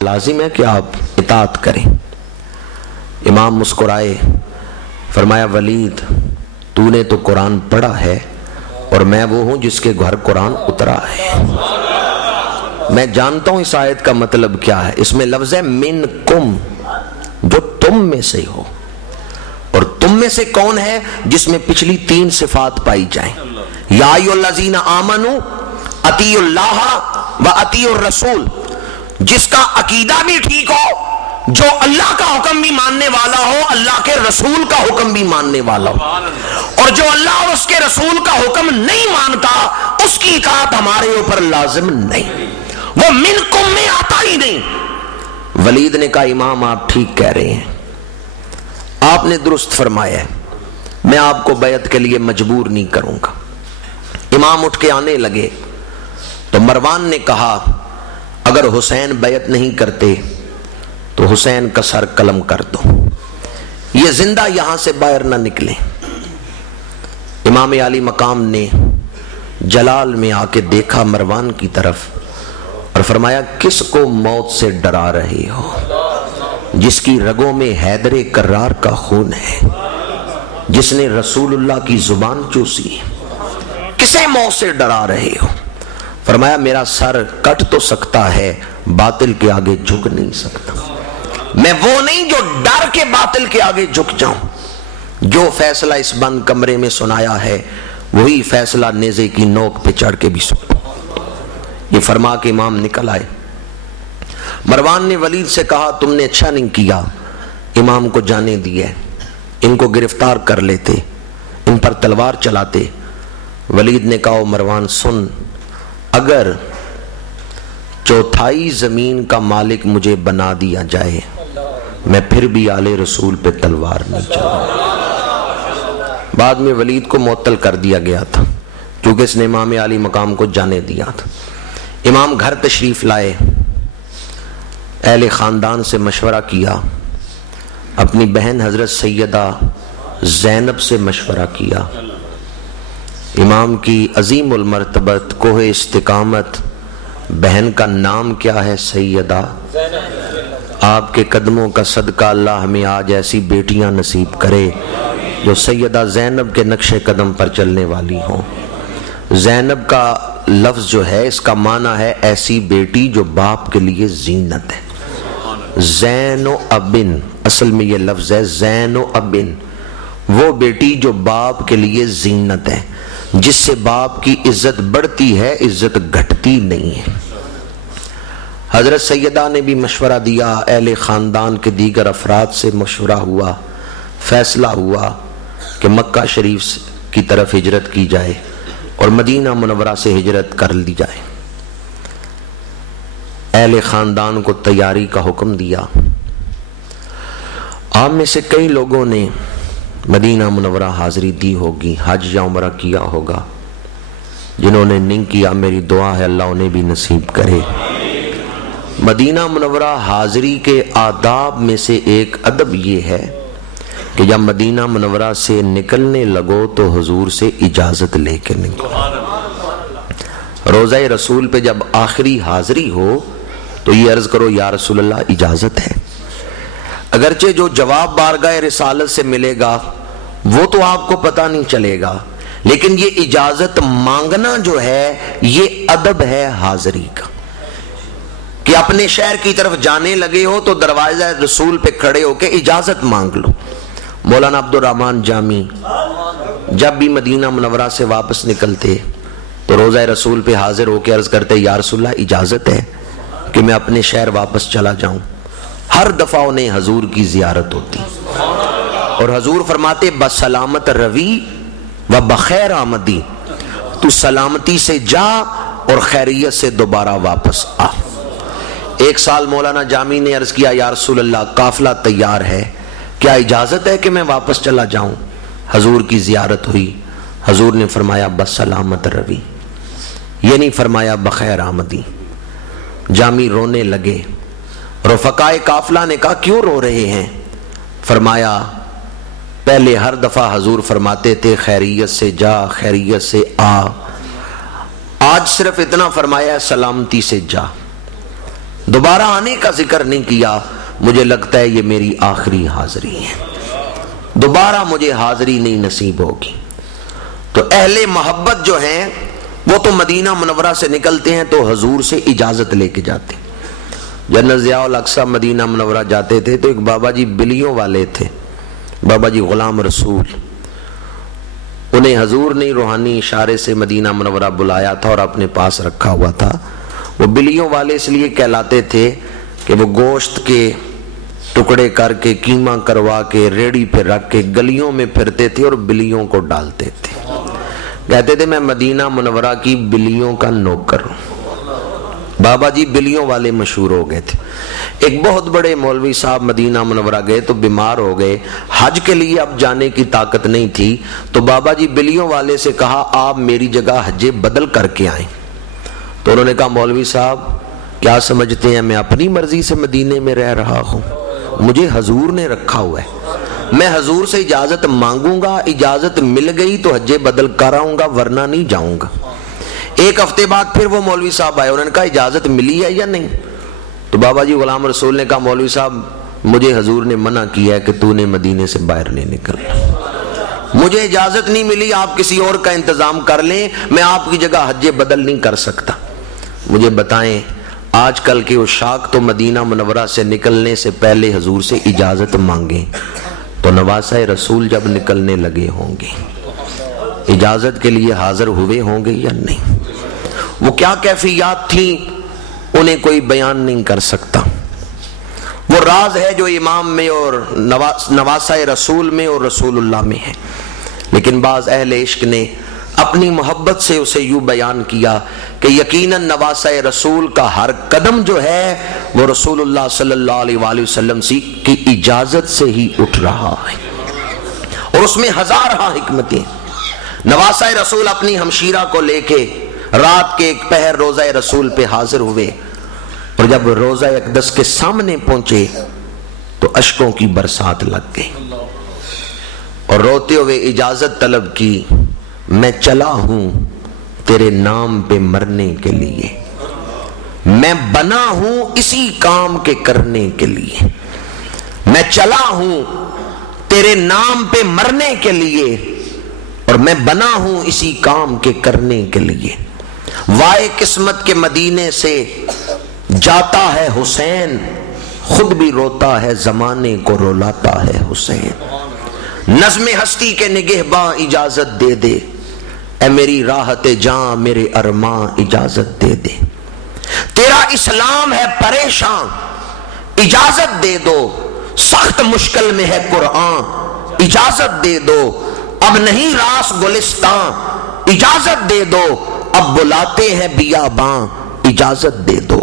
لازم ہے کہ آپ اطاعت کریں۔ امام مسکرائے، فرمایا ولید تو نے تو قرآن پڑھا ہے اور میں وہ ہوں جس کے گھر قرآن اترا ہے۔ میں جانتا ہوں اس آیت کا مطلب کیا ہے۔ اس میں لفظ ہے من کم، جو تم میں سے ہو، اور تم میں سے کون ہے؟ جس میں پچھلی تین صفات پائی جائیں۔ یا ایھا الذین آمنوا اطیعوا اللہ و اطیعوا الرسول، جس کا عقیدہ بھی ٹھیک ہو، جو اللہ کا حکم بھی ماننے والا ہو، اللہ کے رسول کا حکم بھی ماننے والا ہو، اور جو اللہ اور اس کے رسول کا حکم نہیں مانتا اس کی اطاعت ہمارے اوپر لازم نہیں، وہ منکم میں آتا ہی نہیں۔ ولید نے کہا امام آپ ٹھیک کہہ رہے ہیں، آپ نے درست فرمایا ہے، میں آپ کو بیعت کے لیے مجبور نہیں کروں گا۔ امام اٹھ کے آنے لگے تو مروان نے کہا اگر حسین بیعت نہیں کرتے تو حسین کا سر قلم کر دو، یہ زندہ یہاں سے باہر نہ نکلے۔ امام علی مقام نے جلال میں آ کے دیکھا مروان کی طرف اور فرمایا کس کو موت سے ڈرا رہے ہو؟ جس کی رگوں میں حیدر کرار کا خون ہے، جس نے رسول اللہ کی زبان چوسی، کسے موت سے ڈرا رہے ہو؟ فرمایا میرا سر کٹ تو سکتا ہے، باطل کے آگے جھک نہیں سکتا۔ میں وہ نہیں جو ڈر کے باطل کے آگے جھک جاؤں۔ جو فیصلہ اس بند کمرے میں سنایا ہے وہی فیصلہ نیزے کی نوک پہ چڑھ کے بھی سنتا۔ یہ فرما کے امام نکل آئے۔ مروان نے ولید سے کہا تم نے اچھا نہیں کیا، امام کو جانے دیے، ان کو گرفتار کر لیتے، ان پر تلوار چلاتے۔ ولید نے کہا مروان سن، اگر چوتھائی زمین کا مالک مجھے بنا دیا جائے میں پھر بھی آل رسول پہ تلوار نہیں چلاؤں۔ بعد میں ولید کو معطل کر دیا گیا تھا کیونکہ اس نے امام علی مقام کو جانے دیا تھا۔ امام گھر تشریف لائے، اہل خاندان سے مشورہ کیا، اپنی بہن حضرت سیدہ زینب سے مشورہ کیا۔ امام کی عظیم المرتبت کوہ استقامت بہن کا نام کیا ہے؟ سیدہ زینب۔ آپ کے قدموں کا صدقہ اللہ ہمیں آج ایسی بیٹیاں نصیب کرے جو سیدہ زینب کے نقش قدم پر چلنے والی ہوں۔ زینب کا لفظ جو ہے اس کا معنی ہے ایسی بیٹی جو باپ کے لیے زینت ہے۔ زین و ابن، اصل میں یہ لفظ ہے زین و ابن، وہ بیٹی جو باپ کے لیے زینت ہے، جس سے باپ کی عزت بڑھتی ہے، عزت گھٹتی نہیں ہے۔ حضرت سیدہ نے بھی مشورہ دیا، اہل خاندان کے دیگر افراد سے مشورہ ہوا، فیصلہ ہوا کہ مکہ شریف کی طرف ہجرت کی جائے اور مدینہ منورہ سے ہجرت کر لی جائے۔ اہل خاندان کو تیاری کا حکم دیا۔ آپ میں سے کئی لوگوں نے مدینہ منورہ حاضری دی ہوگی، حج یا عمرہ کیا ہوگا۔ جنہوں نے نہیں کیا میری دعا ہے اللہ انہیں بھی نصیب کرے۔ مدینہ منورہ حاضری کے آداب میں سے ایک ادب یہ ہے کہ جب مدینہ منورہ سے نکلنے لگو تو حضور سے اجازت لے کے نکلو۔ روضہ رسول پہ جب آخری حاضری ہو تو یہ عرض کرو یا رسول اللہ اجازت ہے۔ اگرچہ جو جواب بارگاہ رسالت سے ملے گا وہ تو آپ کو پتہ نہیں چلے گا، لیکن یہ اجازت مانگنا جو ہے یہ ادب ہے حاضری کا، کہ اپنے شہر کی طرف جانے لگے ہو تو دروازہ رسول پہ کھڑے ہو کے اجازت مانگ لو۔ مولانا عبد الرحمن جامی جب بھی مدینہ منورہ سے واپس نکلتے تو روضہ رسول پہ حاضر ہو کے عرض کرتے یا رسول اللہ اجازت ہے کہ میں اپنے شہر واپس چلا جاؤں۔ ہر دفعہ انہیں حضور کی زیارت ہوتی اور حضور فرماتے بسلامت روی و بخیر آمدی، تو سلامتی سے جا اور خیریت سے دوبارہ واپس آ۔ ایک سال مولانا جامی نے عرض کیا یا رسول اللہ قافلہ تیار ہے، کیا اجازت ہے کہ میں واپس چلا جاؤں؟ حضور کی زیارت ہوئی، حضور نے فرمایا بسلامت روی، یہ نہیں فرمایا بخیر آمدی۔ جامی رونے لگے، رفقائے قافلہ نے کہا کیوں رو رہے ہیں؟ فرمایا پہلے ہر دفعہ حضور فرماتے تھے خیریت سے جا خیریت سے آ، آج صرف اتنا فرمایا سلامتی سے جا۔ دوبارہ آنے کا ذکر نہیں کیا، مجھے لگتا ہے یہ میری آخری حاضری ہے، دوبارہ مجھے حاضری نہیں نصیب ہوگی۔ تو اہل محبت جو ہیں وہ تو مدینہ منورہ سے نکلتے ہیں تو حضور سے اجازت لے کے جاتے ہیں۔ جنرل ضیاء الاقصی مدینہ منورہ جاتے تھے تو ایک بابا جی بلیوں والے تھے، بابا جی غلام رسول، انہیں حضور نے روحانی اشارے سے مدینہ منورہ بلایا تھا اور اپنے پاس رکھا ہوا تھا۔ وہ بلیوں والے اس لیے کہلاتے تھے کہ وہ گوشت کے ٹکڑے کر کے قیمہ کروا کے ریڑھی پہ رکھ کے گلیوں میں پھرتے تھے اور بلیوں کو ڈالتے تھے، کہتے تھے میں مدینہ منورہ کی بلیوں کا نوکر ہوں۔ بابا جی بلیوں والے مشہور ہو گئے تھے۔ ایک بہت بڑے مولوی صاحب مدینہ منورہ گئے تو بیمار ہو گئے، حج کے لیے اب جانے کی طاقت نہیں تھی، تو بابا جی بلیوں والے سے کہا آپ میری جگہ حج بدل کر کے آئیں۔ تو انہوں نے کہا مولوی صاحب کیا سمجھتے ہیں میں اپنی مرضی سے مدینے میں رہ رہا ہوں؟ مجھے حضور نے رکھا ہوا ہے، میں حضور سے اجازت مانگوں گا، اجازت مل گئی تو حج بدل کر آؤں گا ورنہ نہیں جاؤں گا۔ ایک ہفتے بعد پھر وہ مولوی صاحب آئے، انہوں نے کہا اجازت ملی ہے یا نہیں؟ تو بابا جی غلام رسول نے کہا مولوی صاحب مجھے حضور نے منع کیا ہے کہ تو نے مدینے سے باہر نہیں نکلنا، مجھے اجازت نہیں ملی، آپ کسی اور کا انتظام کر لیں، میں آپ کی جگہ حج بدل نہیں کر سکتا۔ مجھے بتائیں آج کل کے عشاق تو مدینہ منورہ سے نکلنے سے پہلے حضور سے اجازت مانگیں تو نواسہ رسول جب نکلنے لگے ہوں گے اجازت کے لیے حاضر ہوئے ہوں گے یا نہیں؟ وہ کیا کیفیات تھیں انہیں کوئی بیان نہیں کر سکتا، وہ راز ہے جو امام میں اور نواسہ رسول میں اور رسول اللہ میں ہے۔ لیکن بعض اہل عشق نے اپنی محبت سے اسے یوں بیان کیا کہ یقیناً نواسہ رسول کا ہر قدم جو ہے وہ رسول اللہ صلی اللہ علیہ وآلہ وسلم کی اجازت سے ہی اٹھ رہا ہے، اور اس میں ہزارہ حکمتیں۔ نواسہ رسول اپنی ہمشیرہ کو لے کے رات کے ایک پہر روضہ رسول پہ حاضر ہوئے، اور جب روضہ اقدس کے سامنے پہنچے تو اشکوں کی برسات لگ گئی اور روتے ہوئے اجازت طلب کی، میں چلا ہوں تیرے نام پہ مرنے کے لیے، میں بنا ہوں اسی کام کے کرنے کے لیے، میں چلا ہوں تیرے نام پہ مرنے کے لیے اور میں بنا ہوں اسی کام کے کرنے کے لیے۔ وائے قسمت کے مدینے سے جاتا ہے حسین، خود بھی روتا ہے زمانے کو رولاتا ہے حسین۔ نظم ہستی کے نگہباں اجازت دے دے، اے میری راحت جاں میرے ارماں اجازت دے دے، تیرا اسلام ہے پریشان اجازت دے دو، سخت مشکل میں ہے قرآن اجازت دے دو، اب نہیں راس گلستان اجازت دے دو، اب بلاتے ہیں بیاباں اجازت دے دو،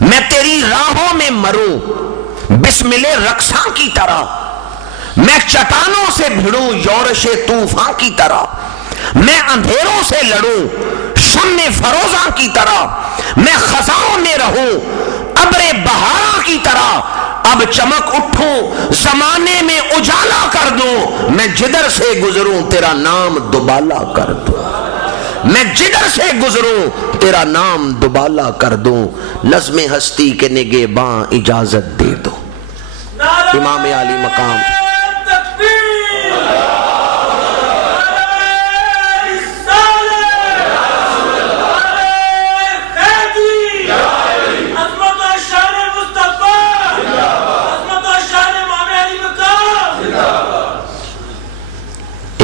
میں تیری راہوں میں مروں بسمل رقصاں کی طرح، میں چٹانوں سے بھڑوں یورش طوفاں کی طرح، میں اندھیروں سے لڑوں شمع فروزاں کی طرح، میں خزاں میں رہوں ابر بہاراں کی طرح، اب چمک اٹھوں زمانے میں اجالا کر دوں، میں جدھر سے گزروں تیرا نام دوبالا کر دوں، میں جدھر سے گزروں تیرا نام دوبالا کر دوں، نظم ہستی کے نگہباں اجازت دے دو۔ امام عالی مقام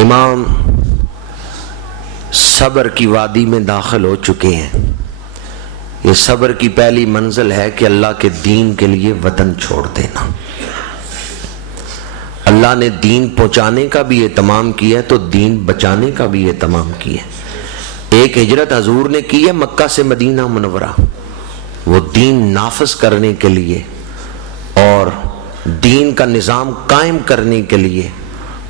امام صبر کی وادی میں داخل ہو چکے ہیں۔ یہ صبر کی پہلی منزل ہے کہ اللہ کے دین کے لیے وطن چھوڑ دینا۔ اللہ نے دین پہنچانے کا بھی اہتمام کیا تو دین بچانے کا بھی اہتمام کیا۔ ایک ہجرت حضور نے کی ہے مکہ سے مدینہ منورہ، وہ دین نافذ کرنے کے لیے اور دین کا نظام قائم کرنے کے لیے،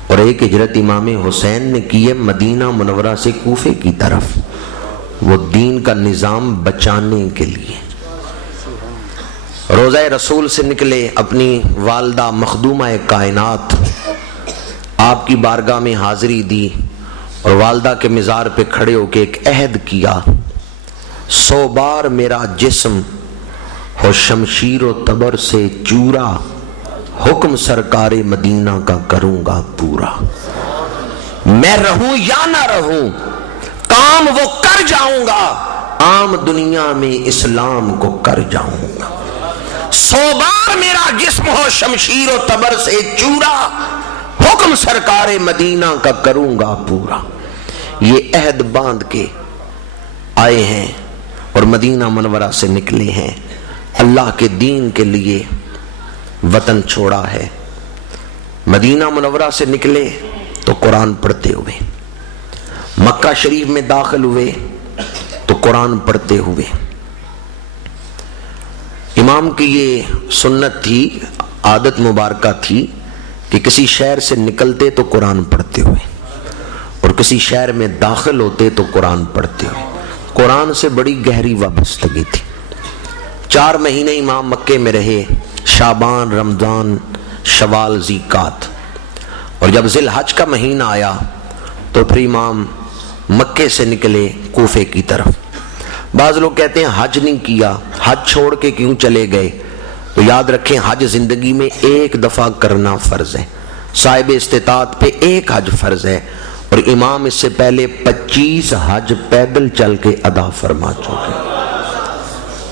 اور ایک ہجرت امام حسین نے کی ہے مدینہ منورہ سے کوفے کی طرف، وہ دین کا نظام بچانے کے لیے۔ روضہ رسول سے نکلے، اپنی والدہ مخدومہ کائنات آپ کی بارگاہ میں حاضری دی اور والدہ کے مزار پہ کھڑے ہو کے ایک عہد کیا، 100 بار میرا جسم ہو شمشیر و تبر سے چورا، حکم سرکار مدینہ کا کروں گا پورا۔ میں رہوں یا نہ رہوں کام وہ کر جاؤں گا، عام دنیا میں اسلام کو کر جاؤں گا۔ 100 بار میرا جسم ہو شمشیر و تبر سے چورا، حکم سرکار مدینہ کا کروں گا پورا۔ یہ عہد باندھ کے آئے ہیں اور مدینہ منورہ سے نکلے ہیں، اللہ کے دین کے لیے وطن چھوڑا ہے۔ مدینہ منورہ سے نکلے تو قرآن پڑھتے ہوئے، مکہ شریف میں داخل ہوئے تو قرآن پڑھتے ہوئے۔ امام کی یہ سنت تھی، عادت مبارکہ تھی کہ کسی شہر سے نکلتے تو قرآن پڑھتے ہوئے اور کسی شہر میں داخل ہوتے تو قرآن پڑھتے ہوئے۔ قرآن سے بڑی گہری وابستگی تھی۔ 4 مہینے امام مکے میں رہے، شعبان، رمضان، شوال، ذیقات، اور جب ذی الحج کا مہینہ آیا تو پھر امام مکے سے نکلے کوفے کی طرف۔ بعض لوگ کہتے ہیں حج نہیں کیا، حج چھوڑ کے کیوں چلے گئے؟ تو یاد رکھیں حج زندگی میں ایک دفعہ کرنا فرض ہے، صاحب استطاعت پہ ایک حج فرض ہے، اور امام اس سے پہلے 25 حج پیدل چل کے ادا فرما چکے۔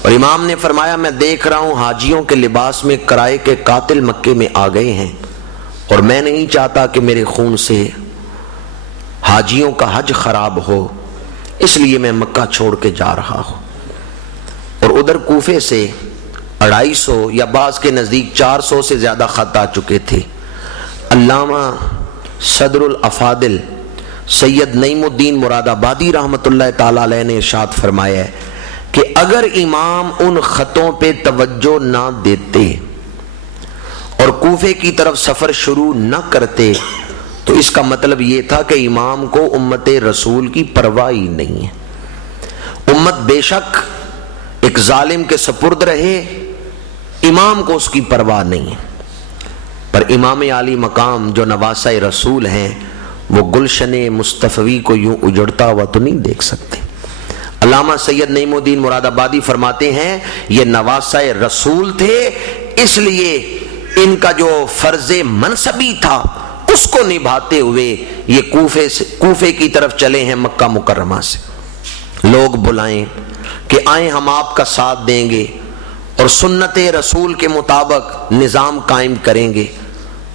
اور امام نے فرمایا میں دیکھ رہا ہوں حاجیوں کے لباس میں کرائے کے قاتل مکے میں آ گئے ہیں، اور میں نہیں چاہتا کہ میرے خون سے حاجیوں کا حج خراب ہو، اس لیے میں مکہ چھوڑ کے جا رہا ہوں۔ اور ادھر کوفے سے 250 یا بعض کے نزدیک 400 سے زیادہ خط آ چکے تھے۔ علامہ صدر الافاضل سید نعیم الدین مراد آبادی رحمت اللہ تعالی علیہ نے ارشاد فرمایا ہے کہ اگر امام ان خطوں پہ توجہ نہ دیتے اور کوفے کی طرف سفر شروع نہ کرتے تو اس کا مطلب یہ تھا کہ امام کو امت رسول کی پرواہ ہی نہیں ہے۔ امت بے شک ایک ظالم کے سپرد رہے، امام کو اس کی پرواہ نہیں ہے، پر امام عالی مقام جو نواسہ رسول ہیں وہ گلشن مصطفی کو یوں اجڑتا ہوا تو نہیں دیکھ سکتے۔ علامہ سید نعیم الدین مراد آبادی فرماتے ہیں یہ نواسہ رسول تھے، اس لیے ان کا جو فرض منصبی تھا اس کو نبھاتے ہوئے یہ کوفے کی طرف چلے ہیں مکہ مکرمہ سے۔ لوگ بلائیں کہ آئیں ہم آپ کا ساتھ دیں گے اور سنت رسول کے مطابق نظام قائم کریں گے،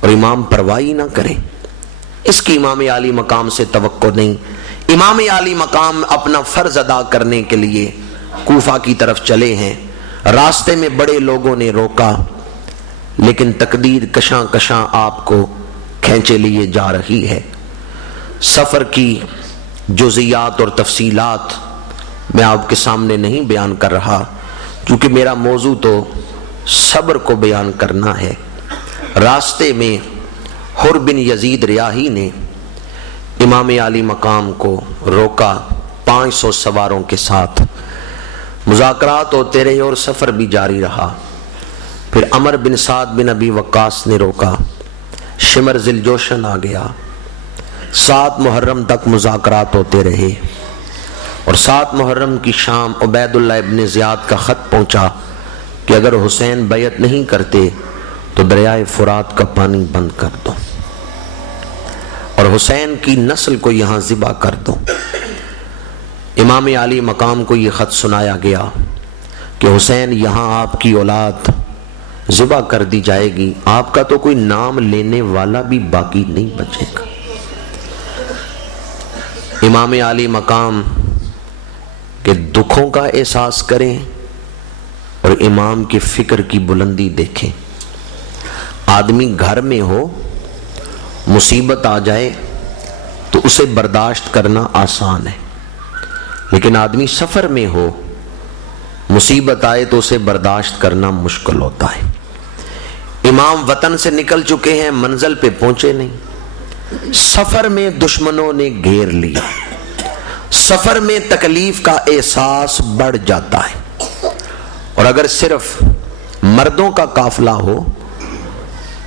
اور امام پرواہی نہ کریں، اس کی امام عالی مقام سے توقع نہیں۔ امام عالی مقام اپنا فرض ادا کرنے کے لیے کوفہ کی طرف چلے ہیں، راستے میں بڑے لوگوں نے روکا، لیکن تقدیر کشاں کشاں آپ کو کھینچے لیے جا رہی ہے۔ سفر کی جزیات اور تفصیلات میں آپ کے سامنے نہیں بیان کر رہا، کیونکہ میرا موضوع تو صبر کو بیان کرنا ہے۔ راستے میں حر بن یزید ریاحی نے امام عالی مقام کو روکا 500 سواروں کے ساتھ، مذاکرات ہوتے رہے اور سفر بھی جاری رہا۔ پھر عمر بن سعد بن ابی وقاص نے روکا، شمر ذی الجوشن آ گیا، 7 محرم تک مذاکرات ہوتے رہے، اور 7 محرم کی شام عبید اللہ ابن زیاد کا خط پہنچا کہ اگر حسین بیعت نہیں کرتے تو دریائے فرات کا پانی بند کر دو اور حسین کی نسل کو یہاں ذبح کر دو۔ امام عالی مقام کو یہ خط سنایا گیا کہ حسین یہاں آپ کی اولاد ذبح کر دی جائے گی، آپ کا تو کوئی نام لینے والا بھی باقی نہیں بچے گا۔ امام عالی مقام کے دکھوں کا احساس کریں اور امام کی فکر کی بلندی دیکھیں۔ آدمی گھر میں ہو، مصیبت آ جائے تو اسے برداشت کرنا آسان ہے، لیکن آدمی سفر میں ہو، مصیبت آئے تو اسے برداشت کرنا مشکل ہوتا ہے۔ امام وطن سے نکل چکے ہیں، منزل پہ پہنچے نہیں، سفر میں دشمنوں نے گھیر لیا، سفر میں تکلیف کا احساس بڑھ جاتا ہے، اور اگر صرف مردوں کا قافلہ ہو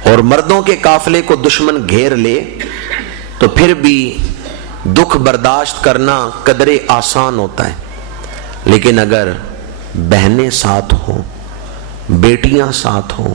اور مردوں کے قافلے کو دشمن گھیر لے تو پھر بھی دکھ برداشت کرنا قدرے آسان ہوتا ہے، لیکن اگر بہنیں ساتھ ہوں، بیٹیاں ساتھ ہوں،